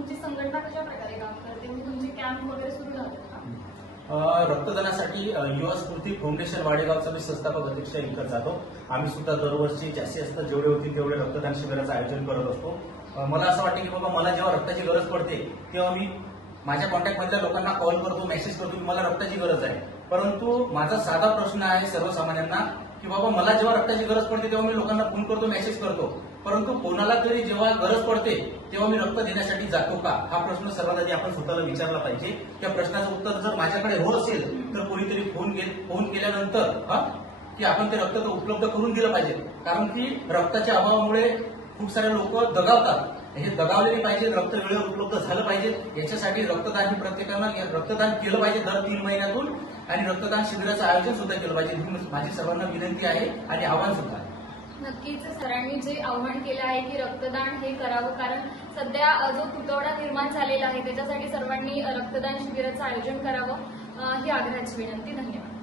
तुमची संघटना कशा प्रकारे काम करते? तुमचे कॅम्प वगैरे सुरू झाले का? रक्तदानासाठी युवा स्फूर्ती फाउंडेशन वाडेगावचा मी संस्थापक अध्यक्ष इकडे जातो. आम्ही सुद्धा दरवर्षी जास्तीत जास्त जेवढे होतील तेवढे रक्तदान शिबिराचं आयोजन करत असतो. मला असं वाटतं की बाबा मला जेव्हा रक्ताची गरज पडते तेव्हा मी माझ्या कॉन्टॅक्टमधल्या लोकांना कॉल करतो, मेसेज करतो की मला रक्ताची गरज आहे. परंतु माझा साधा प्रश्न आहे सर्वसामान्यांना की बाबा मला जेव्हा रक्ताची गरज पडते तेव्हा मी लोकांना फोन करतो, मेसेज करतो, परंतु कोणाला तरी जेव्हा गरज पडते तेव्हा मी रक्त देण्यासाठी जातो का? हा प्रश्न सर्वात आधी आपण स्वतःला विचारला पाहिजे. त्या प्रश्नाचं उत्तर जर माझ्याकडे हो असेल तर कोणीतरी फोन केल्यानंतर की आपण ते रक्त उपलब्ध करून दिलं पाहिजे. कारण की रक्ताच्या अभावामुळे खूप सारे लोक दगावतात. हे दगावलेले पाहिजे, रक्त वेळेवर उपलब्ध झालं पाहिजे. याच्यासाठी रक्तदान हे प्रत्येकानं रक्तदान केलं पाहिजे दर 3 महिन्यातून, आणि रक्तदान शिबिराचं आयोजन सुद्धा केलं पाहिजे. ही माझी सर्वांना विनंती आहे आणि आव्हान सुद्धा आहे. नक्कीच सरांनी जे आव्हान केलं आहे की रक्तदान हे करावं, कारण सध्या जो तुटवडा निर्माण झालेला आहे त्याच्यासाठी सर्वांनी रक्तदान शिबिराचं आयोजन करावं ही आग्रहाची विनंती. धन्यवाद.